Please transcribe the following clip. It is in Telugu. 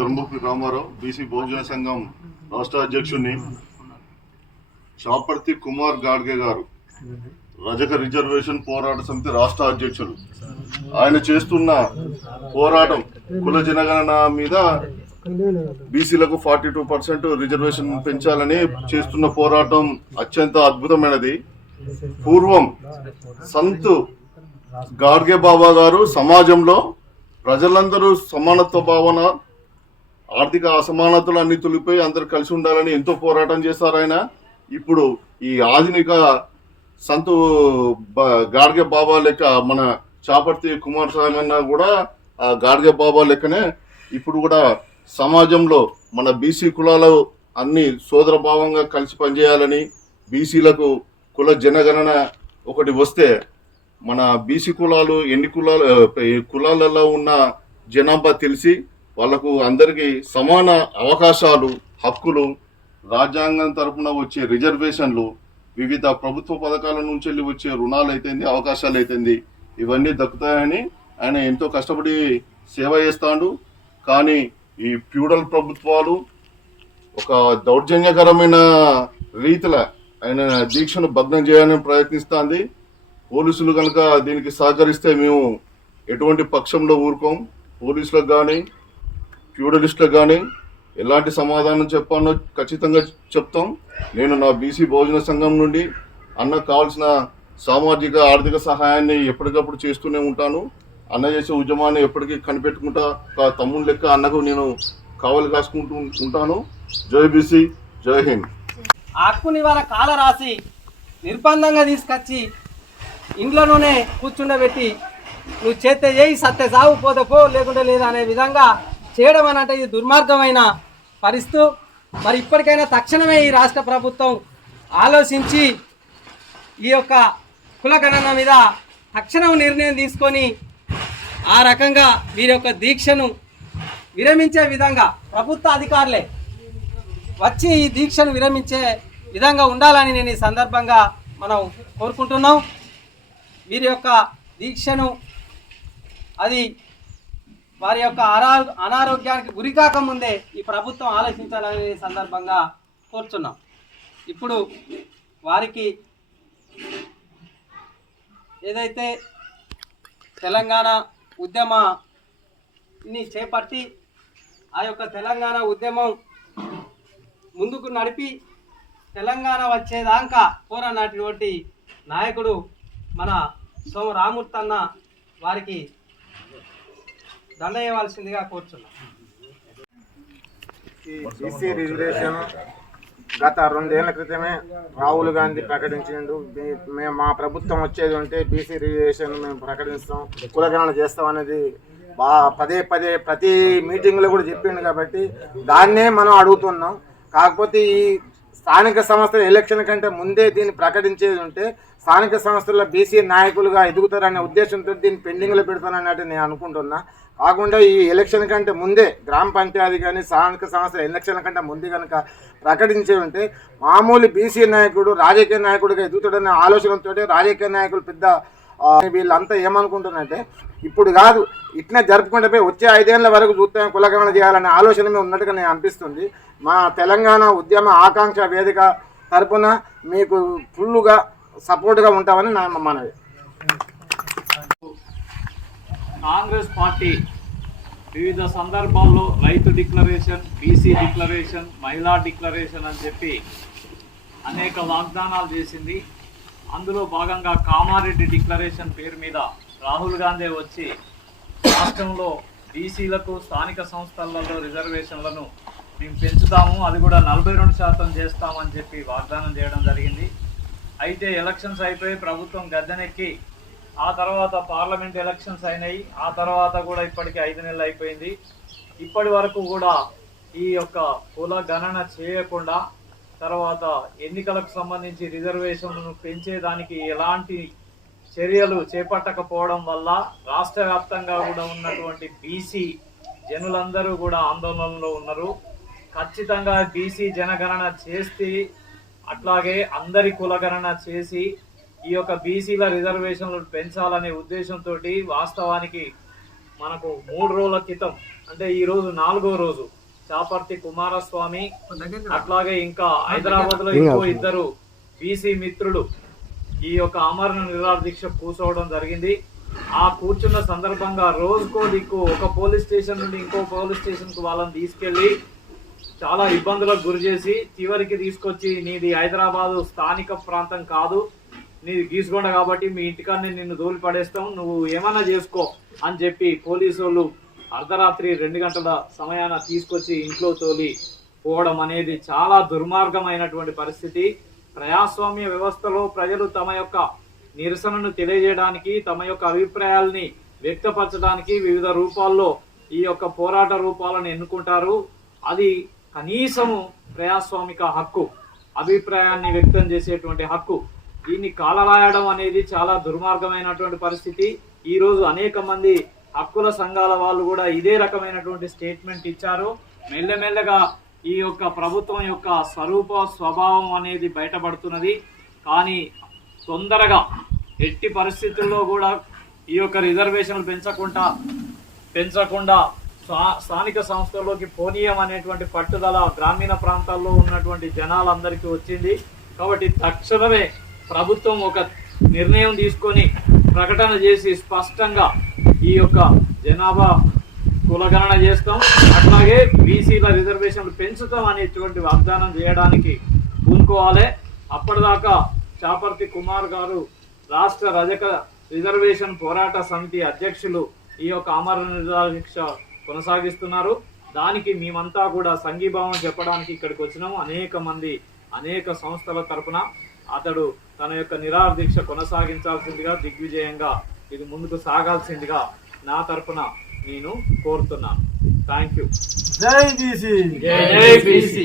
ధర్మపురి రామారావు, బీసీ బహుజన సంఘం రాష్ట్ర అధ్యక్షుడిని. చాపర్తి కుమార్ గాడ్గే గారు, రజక రిజర్వేషన్ పోరాట సమితి రాష్ట్ర అధ్యక్షులు. ఆయన చేస్తున్న పోరాటం కుల జనగణన మీద బీసీలకు 42% రిజర్వేషన్ పెంచాలని చేస్తున్న పోరాటం అత్యంత అద్భుతమైనది. పూర్వం సంత్ గాడ్గే బాబా గారు సమాజంలో ప్రజలందరూ సమానత్వ భావన, ఆర్థిక అసమానతలు అన్ని తొలిపోయి అందరు కలిసి ఉండాలని ఎంతో పోరాటం చేశారు ఆయన. ఇప్పుడు ఈ ఆధునిక సంత్ గాడ్గే బాబా లెక్క మన చాపర్తి కుమార్ సాగన్న కూడా గాడ్గే బాబా లెక్కనే ఇప్పుడు కూడా సమాజంలో మన బీసీ కులాలు అన్ని సోదర భావంగా కలిసి పనిచేయాలని, బీసీలకు కుల జనగణన ఒకటి వస్తే మన బీసీ కులాలు ఎన్ని కులాలలో ఉన్న జనాభా తెలిసి వాళ్లకు అందరికీ సమాన అవకాశాలు, హక్కులు, రాజ్యాంగం తరఫున వచ్చే రిజర్వేషన్లు, వివిధ ప్రభుత్వ పథకాల నుంచి వెళ్ళి వచ్చే రుణాలు అయితేంది, అవకాశాలు అయితేంది, ఇవన్నీ దక్కుతాయని ఆయన ఎంతో కష్టపడి సేవ చేస్తాడు. కానీ ఈ ఫ్యూడల్ ప్రభుత్వాలు ఒక దౌర్జన్యకరమైన రీతిలో ఆయన దీక్షను భగ్నం చేయాలని ప్రయత్నిస్తుంది. పోలీసులు కనుక దీనికి సహకరిస్తే మేము ఎటువంటి పక్షంలో ఊరుకోం. పోలీసులకు కానీ ఫ్యూడలిస్టులకు కానీ ఎలాంటి సమాధానం చెప్పానో ఖచ్చితంగా చెప్తాం. నేను నా బీసీ బహుజన సంఘం నుండి అన్నకు కావాల్సిన సామాజిక ఆర్థిక సహాయాన్ని ఎప్పటికప్పుడు చేస్తూనే ఉంటాను. అన్న చేసే ఉద్యమాన్ని ఎప్పటికీ కనిపెట్టుకుంటా, ఒక తమ్ముడు లెక్క అన్నకు నేను కావలి కాసుకుంటూ ఉంటాను. జై బీసీ, జై హింద్. హక్కుని వాళ్ళ కాల రాసి నిర్బంధంగా తీసుకొచ్చి ఇంట్లోనే కూర్చుండబెట్టి నువ్వు చేస్తే చేయి, సత్తే సాగు పోతే పో, లేకుంటే లేదా అనే విధంగా చేయడం అనంటే ఇది దుర్మార్గమైన పరిస్థితి. మరి ఇప్పటికైనా తక్షణమే ఈ రాష్ట్ర ప్రభుత్వం ఆలోచించి ఈ యొక్క కుల గణన మీద తక్షణం నిర్ణయం తీసుకొని ఆ రకంగా వీరి యొక్క దీక్షను విరమించే విధంగా ప్రభుత్వ అధికారులే వచ్చి ఈ దీక్షను విరమించే విధంగా ఉండాలని నేను ఈ సందర్భంగా మనం కోరుకుంటున్నాం. వీరి యొక్క దీక్షను అది వారి యొక్క అనారోగ్యానికి గురి కాకముందే ఈ ప్రభుత్వం ఆలోచించాలని సందర్భంగా కోరుతున్నాం. ఇప్పుడు వారికి ఏదైతే తెలంగాణ ఉద్యమాన్ని చేపట్టి ఆ యొక్క తెలంగాణ ఉద్యమం ముందుకు నడిపి తెలంగాణ వచ్చేదాకా పోరాడినటువంటి నాయకుడు మన సోమ రామూర్తి అన్న వారికి దండ వేయవలసిందిగా కోరుచున్నాం. ఈ బీసీ రిజర్వేషన్ గత 2 ఏళ్ల క్రితమే రాహుల్ గాంధీ ప్రకటించిండు. మా ప్రభుత్వం వచ్చేది ఉంటే బీసీ రిజర్వేషన్ మేము ప్రకటిస్తాం, కులగణన చేస్తాం అనేది పదే పదే ప్రతి మీటింగ్లో కూడా చెప్పిండు. కాబట్టి దాన్నే మనం అడుగుతున్నాం. కాకపోతే ఈ స్థానిక సంస్థల ఎలక్షన్ కంటే ముందే దీన్ని ప్రకటించేది ఉంటే స్థానిక సంస్థల్లో బీసీ నాయకులుగా ఎదుగుతారనే ఉద్దేశంతో దీన్ని పెండింగ్లో పెడతానన్నట్టు నేను అనుకుంటున్నా. కాకుండా ఈ ఎలక్షన్ కంటే ముందే గ్రామ పంచాయతీ కానీ స్థానిక సంస్థల ఎలక్షన్ కంటే ముందే కనుక ప్రకటించే ఉంటే మామూలు బీసీ నాయకుడు రాజకీయ నాయకుడిగా ఎదుగుతాడనే ఆలోచనతో రాజకీయ నాయకులు పెద్ద వీళ్ళంతా ఏమనుకుంటున్నారంటే ఇప్పుడు కాదు ఇట్లా జరుపుకుంటే పోయి వచ్చే 5 ఏళ్ల వరకు చూస్తాం కులగణన చేయాలనే ఆలోచన మీద ఉన్నట్టుగా నేను అనిపిస్తుంది. మా తెలంగాణ ఉద్యమ ఆకాంక్ష వేదిక తరపున మీకు ఫుల్గా సపోర్ట్గా ఉంటామని నా మనవి. కాంగ్రెస్ పార్టీ వివిధ సందర్భాల్లో రైతు డిక్లరేషన్, బీసీ డిక్లరేషన్, మహిళా డిక్లరేషన్ అని చెప్పి అనేక వాగ్దానాలు చేసింది. అందులో భాగంగా కామారెడ్డి డిక్లరేషన్ పేరు మీద రాహుల్ గాంధీ వచ్చి రాష్ట్రంలో బీసీలకు స్థానిక సంస్థలలో రిజర్వేషన్లను మేము పెంచుతాము, అది కూడా 42% చేస్తామని చెప్పి వాగ్దానం చేయడం జరిగింది. అయితే ఎలక్షన్స్ అయిపోయి ప్రభుత్వం గద్దెనెక్కి ఆ తర్వాత పార్లమెంట్ ఎలక్షన్స్ అయినాయి. ఆ తర్వాత కూడా ఇప్పటికి 5 నెలలు అయిపోయింది. ఇప్పటి వరకు కూడా ఈ యొక్క కుల గణన చేయకుండా తర్వాత ఎన్నికలకు సంబంధించి రిజర్వేషన్లను పెంచేదానికి ఎలాంటి చర్యలు చేపట్టకపోవడం వల్ల రాష్ట్ర వ్యాప్తంగా కూడా ఉన్నటువంటి బీసీ జనులందరూ కూడా ఆందోళనలో ఉన్నారు. ఖచ్చితంగా బీసీ జనగణన చేస్తే అట్లాగే అందరి కులగణన చేసి ఈ యొక్క బీసీల రిజర్వేషన్లు పెంచాలనే ఉద్దేశంతో వాస్తవానికి మనకు 3 రోజుల క్రితం అంటే ఈ రోజు 4వ రోజు చాపర్తి కుమారస్వామి, అట్లాగే ఇంకా హైదరాబాద్ లో ఇంకో ఇద్దరు బీసీ మిత్రులు ఈ యొక్క ఆమరణ నిరాహార దీక్ష కూర్చోవడం జరిగింది. ఆ కూర్చున్న సందర్భంగా రోజుకో దిక్కు ఒక పోలీస్ స్టేషన్ నుండి ఇంకో పోలీస్ స్టేషన్ కు వాళ్ళని తీసుకెళ్లి చాలా ఇబ్బందులకు గురి చేసి చివరికి తీసుకొచ్చి నీది హైదరాబాదు స్థానిక ప్రాంతం కాదు, నీది గీసుకొండ కాబట్టి మీ ఇంటికాన్ని నిన్ను దూలి పడేస్తాం, నువ్వు ఏమన్నా చేసుకో అని చెప్పి పోలీసు వాళ్ళు అర్ధరాత్రి 2 గంటల సమయాన తీసుకొచ్చి ఇంట్లో తోలి పోవడం అనేది చాలా దుర్మార్గమైనటువంటి పరిస్థితి. ప్రజాస్వామ్య వ్యవస్థలో ప్రజలు తమ యొక్క నిరసనను తెలియజేయడానికి, తమ యొక్క అభిప్రాయాల్ని వ్యక్తపరచడానికి వివిధ రూపాల్లో ఈ యొక్క పోరాట రూపాలను ఎన్నుకుంటారు. అది కనీసము ప్రజాస్వామిక హక్కు, అభిప్రాయాన్ని వ్యక్తం చేసేటువంటి హక్కు. దీన్ని కాలరాయడం అనేది చాలా దుర్మార్గమైనటువంటి పరిస్థితి. ఈ రోజు అనేక మంది హక్కుల సంఘాల వాళ్ళు కూడా ఇదే రకమైనటువంటి స్టేట్మెంట్ ఇచ్చారు. మెల్లమెల్లగా ఈ యొక్క ప్రభుత్వం యొక్క స్వరూప స్వభావం అనేది బయటపడుతున్నది. కానీ తొందరగా ఎట్టి పరిస్థితుల్లో కూడా ఈ యొక్క రిజర్వేషన్లు పెంచకుండా స్థానిక సంస్థల్లోకి పోనీయం అనేటువంటి పట్టుదల గ్రామీణ ప్రాంతాల్లో ఉన్నటువంటి జనాలందరికీ వచ్చింది. కాబట్టి తక్షణమే ప్రభుత్వం ఒక నిర్ణయం తీసుకొని ప్రకటన చేసి స్పష్టంగా ఈ యొక్క జనాభా కులగణన చేస్తాం, అట్లాగే బీసీల రిజర్వేషన్లు పెంచుతాం అనేటువంటి వాగ్దానం చేయడానికి పూనుకోవాలి. అప్పటిదాకా చాపర్తి కుమార్ గారు రాష్ట్ర రజక రిజర్వేషన్ పోరాట సమితి అధ్యక్షులు ఈ యొక్క ఆమరణ నిరాహార దీక్ష కొనసాగిస్తున్నారు. దానికి మేమంతా కూడా సంఘీభావం చెప్పడానికి ఇక్కడికి వచ్చినాము. అనేక మంది అనేక సంస్థల తరపున అతడు తన యొక్క నిరాహార దీక్ష కొనసాగించాల్సిందిగా, దిగ్విజయంగా ఇది ముందుకు సాగాల్సిందిగా నా తరపున నేను కోరుతున్నాను. Thank you. జై బీసీ. జై బీసీ.